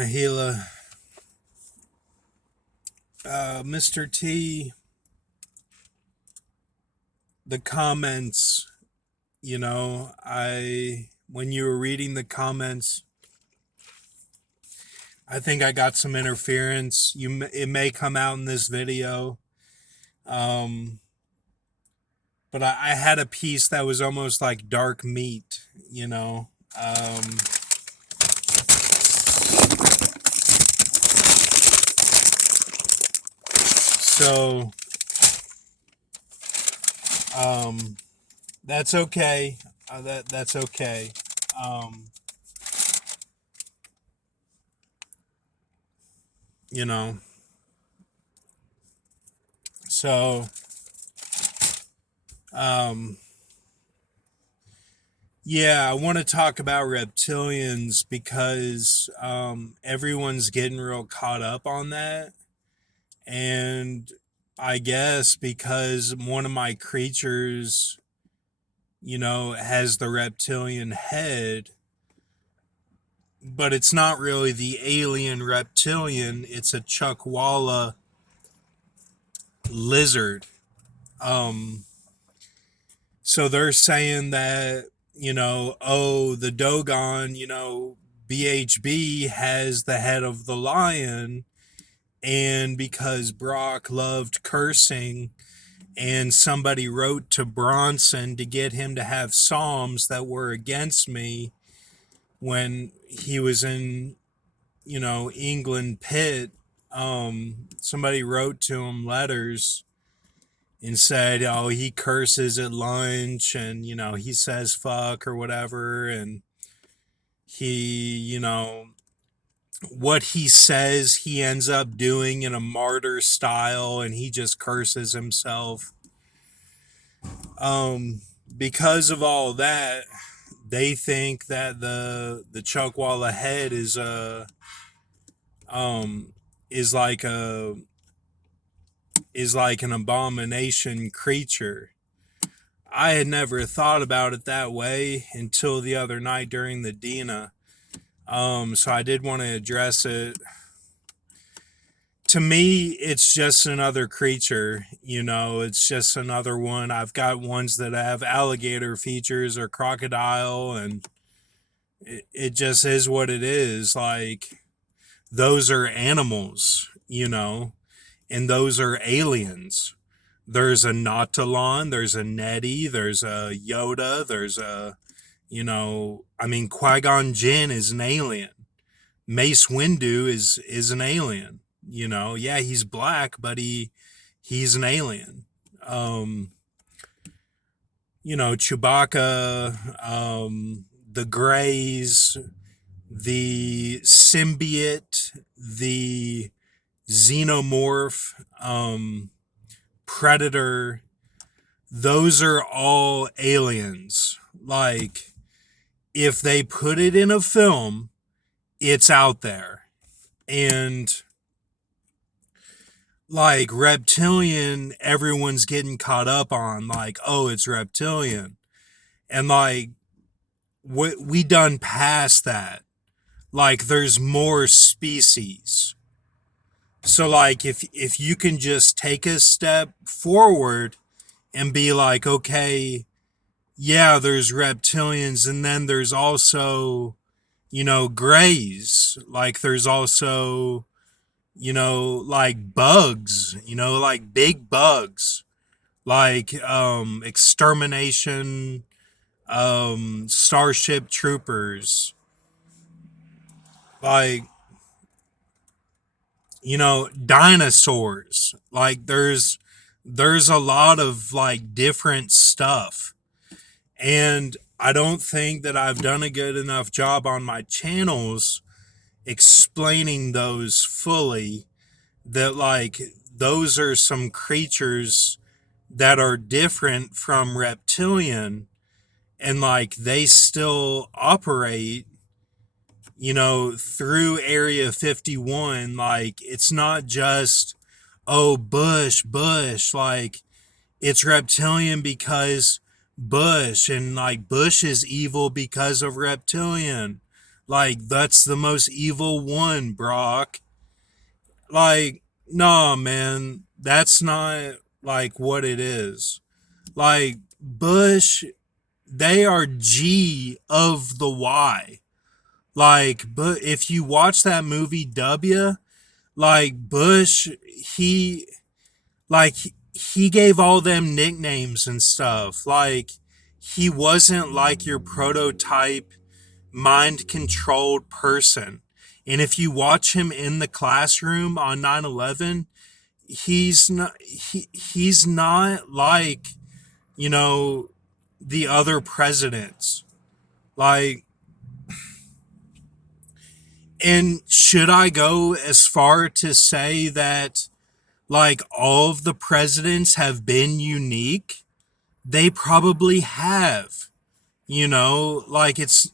Mahila, Mr. T, the comments, when you were reading the comments, I think I got some interference. It may come out in this video. But I had a piece that was almost like dark meat, So, that's okay. That's okay. Um, you know, so, um, yeah, I want to talk about reptilians because everyone's getting real caught up on that. And I guess because one of my creatures, has the reptilian head, but it's not really the alien reptilian, it's a chuckwalla lizard. So they're saying that, the Dogon, BHB has the head of the lion, and because Brock loved cursing, and somebody wrote to Bronson to get him to have psalms that were against me when he was in, England pit. Somebody wrote to him letters and said, oh, he curses at lunch and, he says fuck or whatever. And he, what he says he ends up doing in a martyr style, and he just curses himself. Because of all that, they think that the Chuckwalla head is like an abomination creature. I had never thought about it that way until the other night during the Dina. So I did want to address it. To me, it's just another creature, it's just another one. I've got ones that have alligator features or crocodile, and it just is what it is. Like, those are animals, and those are aliens. There's a Nautilon, there's a Nettie, there's a Yoda, there's a, Qui-Gon Jinn is an alien. Mace Windu is an alien. Yeah, he's black, but he's an alien. Chewbacca, the Greys, the symbiote, the xenomorph, predator, those are all aliens. Like, if they put it in a film, it's out there. And like reptilian, everyone's getting caught up on, like, oh, it's reptilian. And like, we done past that. Like, there's more species. So like, if you can just take a step forward and be like, okay, yeah, there's reptilians, and then there's also, greys. Like, there's also, like bugs, like big bugs, like extermination, Starship Troopers, like, dinosaurs. Like, there's a lot of like different stuff. And I don't think that I've done a good enough job on my channels explaining those fully, that like those are some creatures that are different from reptilian, and like they still operate, through Area 51. Like, it's not just, oh, Bush, like, it's reptilian because Bush, and like Bush is evil because of reptilian. Like, that's the most evil one, Brock. Like, nah, man, that's not like what it is. Like, Bush, they are G of the Y. Like, but if you watch that movie W, like Bush, he like he gave all them nicknames and stuff. Like, he wasn't like your prototype mind controlled person. And if you watch him in the classroom on 9/11, he's not like, you know, the other presidents. Like, and should I go as far to say that like all of the presidents have been unique? They probably have. Like, it's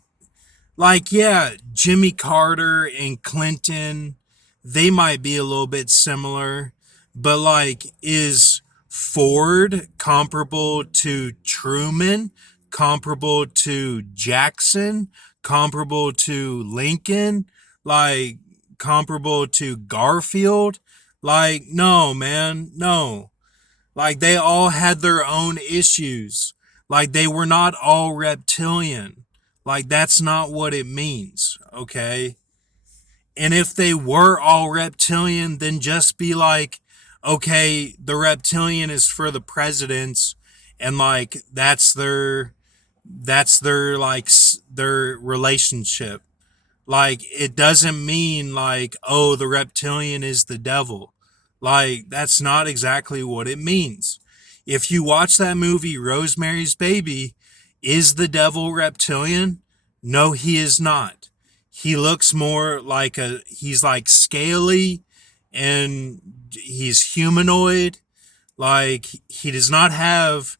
like, yeah, Jimmy Carter and Clinton, they might be a little bit similar, but like, is Ford comparable to Truman, comparable to Jackson, comparable to Lincoln, like, comparable to Garfield? Like, no, man, no. Like, they all had their own issues. Like, they were not all reptilian. Like, that's not what it means, okay? And if they were all reptilian, then just be like, okay, the reptilian is for the presidents, and like, that's their like their relationship. Like, it doesn't mean like, oh, the reptilian is the devil. Like, that's not exactly what it means. If you watch that movie Rosemary's Baby, is the devil reptilian? No, he is not. He looks more like he's like scaly, and he's humanoid. Like, he does not have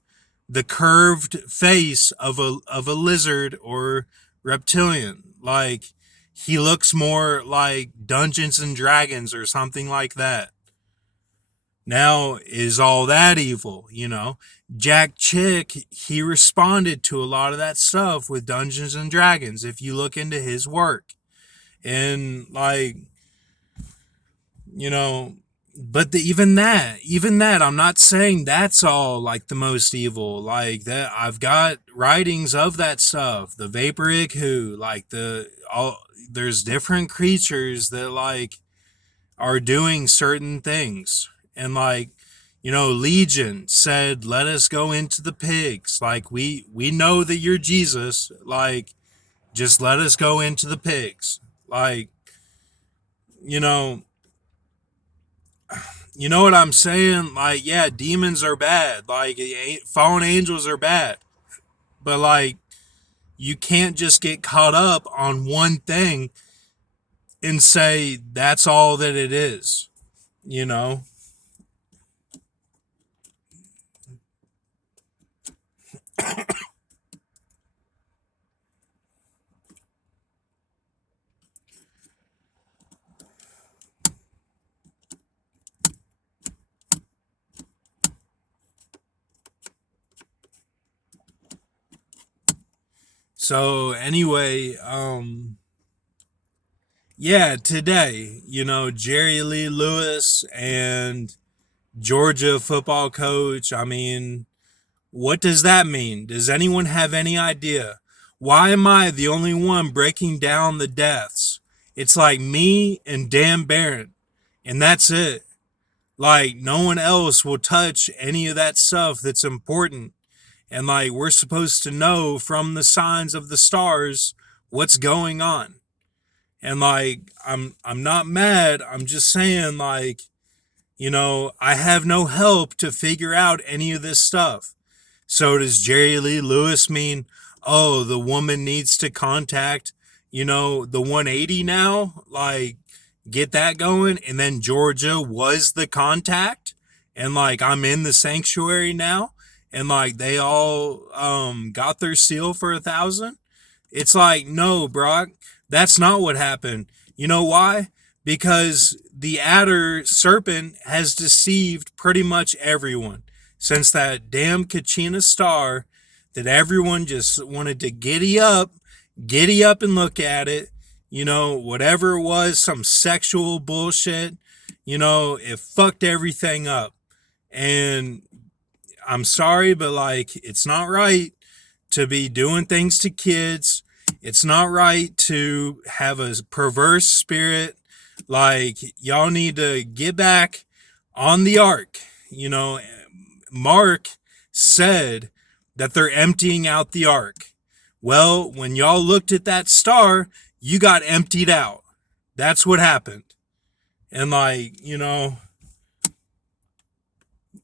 the curved face of a lizard or reptilian. Like, he looks more like Dungeons and Dragons or something like that. Now, is all that evil? Jack Chick, he responded to a lot of that stuff with Dungeons and Dragons, if you look into his work. And like, you know, but even that, I'm not saying that's all like the most evil. Like, that, I've got writings of that stuff. The Vaporic Who, like, there's different creatures that like are doing certain things. And like, Legion said, let us go into the pigs. Like, we know that you're Jesus. Like, just let us go into the pigs. Like, you know, you know what I'm saying? Like, yeah, demons are bad. Like, fallen angels are bad. But like, you can't just get caught up on one thing and say that's all that it is, you know? So anyway, yeah, today, Jerry Lee Lewis and Georgia football coach, I mean, what does that mean? Does anyone have any idea? Why am I the only one breaking down the deaths? It's like me and Dan Barrett, and that's it. Like, no one else will touch any of that stuff that's important. And like, we're supposed to know from the signs of the stars what's going on. And like, I'm not mad. I'm just saying, like, I have no help to figure out any of this stuff. So does Jerry Lee Lewis mean, oh, the woman needs to contact, the 180 now? Like, get that going? And then Georgia was the contact? And like, I'm in the sanctuary now? And like, they all got their seal for 1,000? It's like, no, Brock, that's not what happened. You know why? Because the adder serpent has deceived pretty much everyone since that damn Kachina star, that everyone just wanted to giddy up and look at it. whatever it was, some sexual bullshit, it fucked everything up. And I'm sorry, but like, it's not right to be doing things to kids. It's not right to have a perverse spirit. Like, y'all need to get back on the ark. Mark said that they're emptying out the ark. Well, when y'all looked at that star, you got emptied out. That's what happened. And like,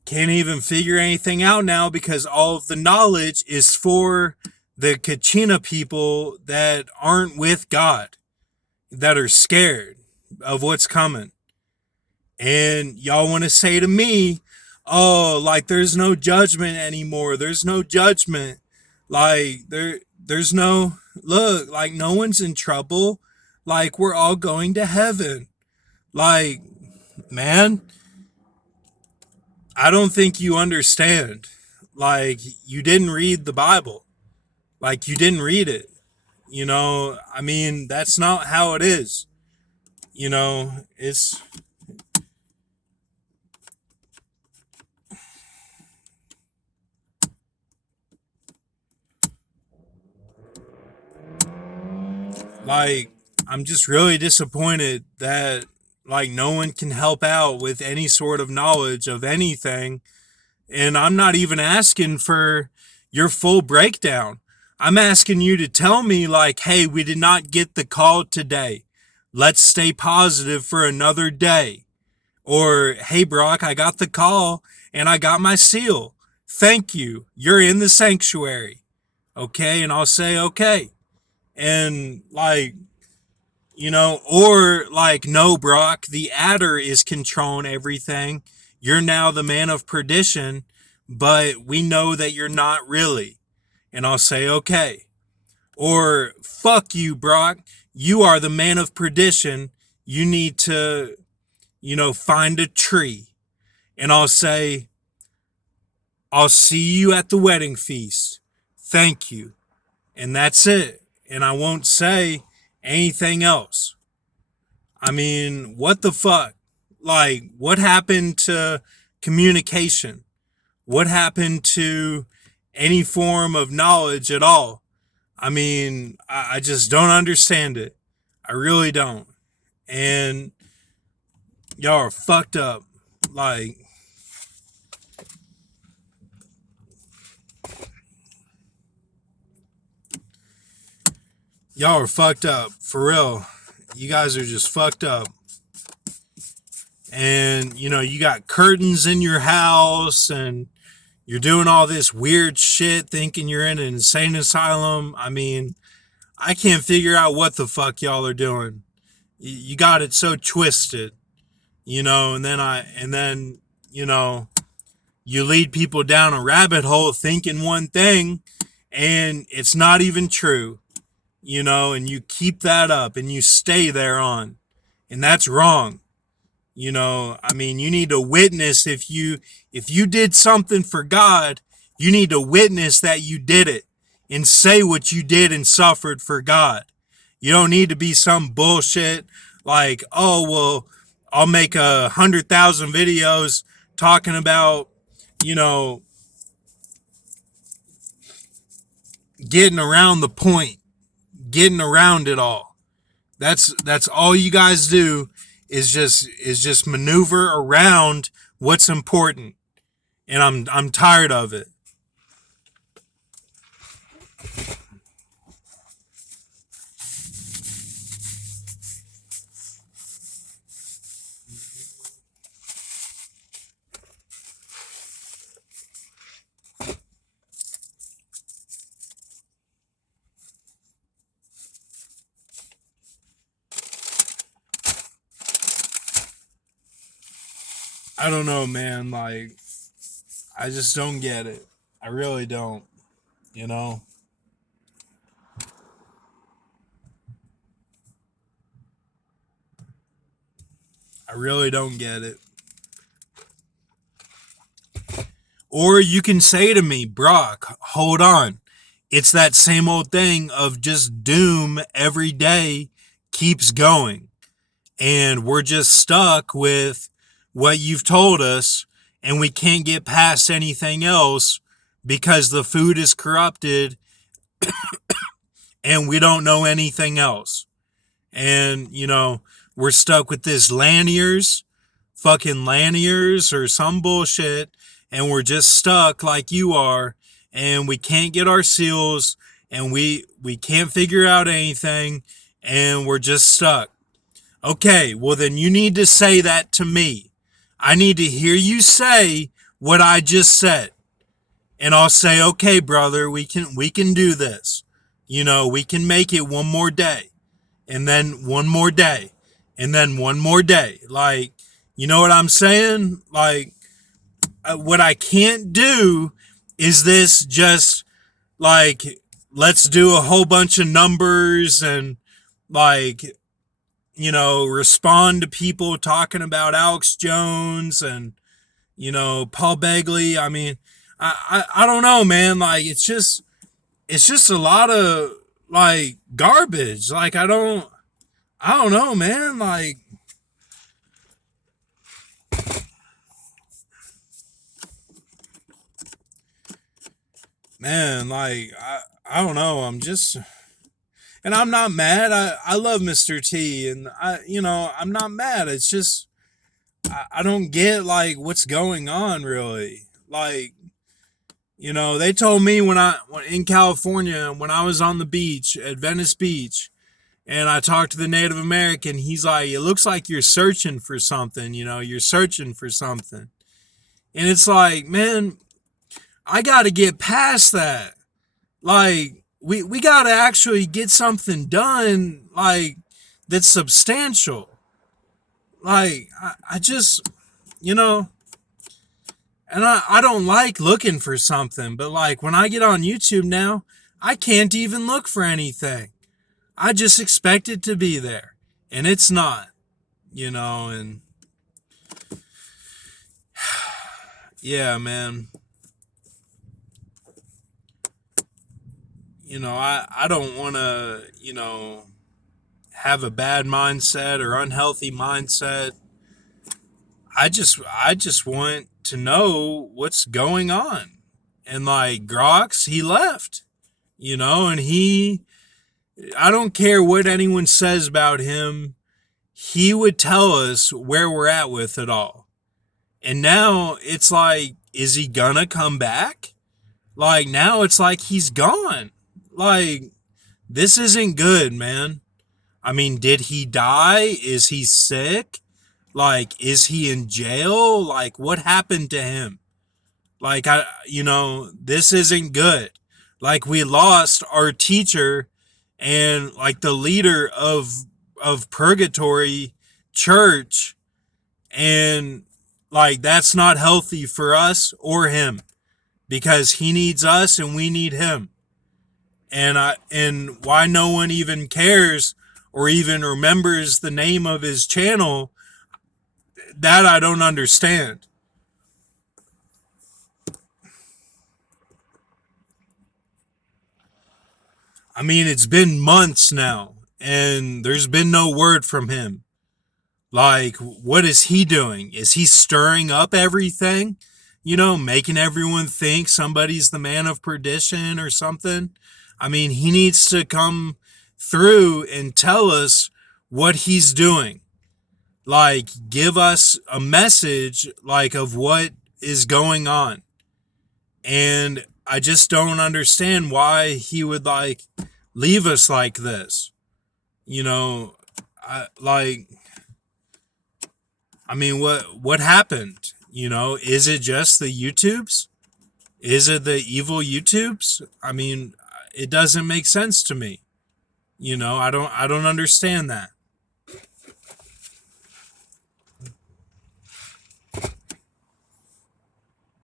can't even figure anything out now because all of the knowledge is for the Kachina people that aren't with God, that are scared of what's coming. And y'all want to say to me, oh, like there's no judgment anymore. There's no judgment. Like there's no look, like no one's in trouble. Like we're all going to heaven. Like, man, I don't think you understand. Like, you didn't read the Bible. Like, you didn't read it. I mean, that's not how it is. It's like, I'm just really disappointed that, like, no one can help out with any sort of knowledge of anything. And I'm not even asking for your full breakdown. I'm asking you to tell me, like, hey, we did not get the call today. Let's stay positive for another day. Or, hey, Brock, I got the call and I got my seal. Thank you. You're in the sanctuary. Okay. And I'll say, okay. And, like, or like, no, Brock, the adder is controlling everything. You're now the man of perdition, but we know that you're not really. And I'll say, okay. Or, fuck you, Brock. You are the man of perdition. You need to, find a tree. And I'll say, I'll see you at the wedding feast. Thank you. And that's it. And I won't say anything else. I mean, what the fuck? Like, what happened to communication? What happened to any form of knowledge at all? I mean, I just don't understand it. I really don't. And y'all are fucked up. Like, y'all are fucked up. For real. You guys are just fucked up. And, you got curtains in your house and you're doing all this weird shit thinking you're in an insane asylum. I mean, I can't figure out what the fuck y'all are doing. You got it so twisted, and then, you lead people down a rabbit hole thinking one thing and it's not even true, and you keep that up and you stay there on, and that's wrong. I mean, you need to witness if you did something for God, you need to witness that you did it and say what you did and suffered for God. You don't need to be some bullshit like, oh, well, I'll make 100,000 videos talking about, getting around the point, getting around it all. That's all you guys do is just maneuver around what's important. And I'm tired of it. I don't know, man. Like, I just don't get it. I really don't. You know? I really don't get it. Or you can say to me, Brock, hold on. It's that same old thing of just doom every day keeps going, and we're just stuck with what you've told us, and we can't get past anything else because the food is corrupted and we don't know anything else. And, we're stuck with this lanyards, fucking lanyards or some bullshit, and we're just stuck like you are, and we can't get our seals, and we can't figure out anything, and we're just stuck. Okay, well then you need to say that to me. I need to hear you say what I just said. And I'll say, okay, brother, we can do this. We can make it one more day. And then one more day. And then one more day. Like, you know what I'm saying? Like, what I can't do is this just, like, let's do a whole bunch of numbers and, like, respond to people talking about Alex Jones and, Paul Begley. I mean, I don't know, man. Like, it's just a lot of, like, garbage. Like, I don't know, man. Like, man, like, I don't know. And I'm not mad. I love Mr. T, and I'm not mad. It's just, I don't get, like, what's going on, really. Like, they told me when in California, when I was on the beach at Venice Beach, and I talked to the Native American, he's like, it looks like you're searching for something, you're searching for something. And it's like, man, I got to get past that. Like, we got to actually get something done, like, that's substantial. Like, I just, and I don't like looking for something, but, like, when I get on YouTube now, I can't even look for anything. I just expect it to be there, and it's not, and yeah, man. I don't want to, have a bad mindset or unhealthy mindset. I just want to know what's going on. And, like, Grox, he left, and I don't care what anyone says about him. He would tell us where we're at with it all. And now it's like, is he gonna come back? Like, now it's like he's gone. Like, this isn't good, man. I mean, did he die? Is he sick? Like, is he in jail? Like, what happened to him? Like, this isn't good. Like, we lost our teacher and, like, the leader of Purgatory Church, and, like, that's not healthy for us or him, because he needs us and we need him. And why no one even cares or even remembers the name of his channel, that I don't understand. I mean, it's been months now, and there's been no word from him. Like, what is he doing? Is he stirring up everything? Making everyone think somebody's the man of perdition or something? I mean, he needs to come through and tell us what he's doing. Like, give us a message, like, of what is going on. And I just don't understand why he would, like, leave us like this. I mean, what happened? Is it just the YouTubes? Is it the evil YouTubes? I mean, it doesn't make sense to me. I don't understand that.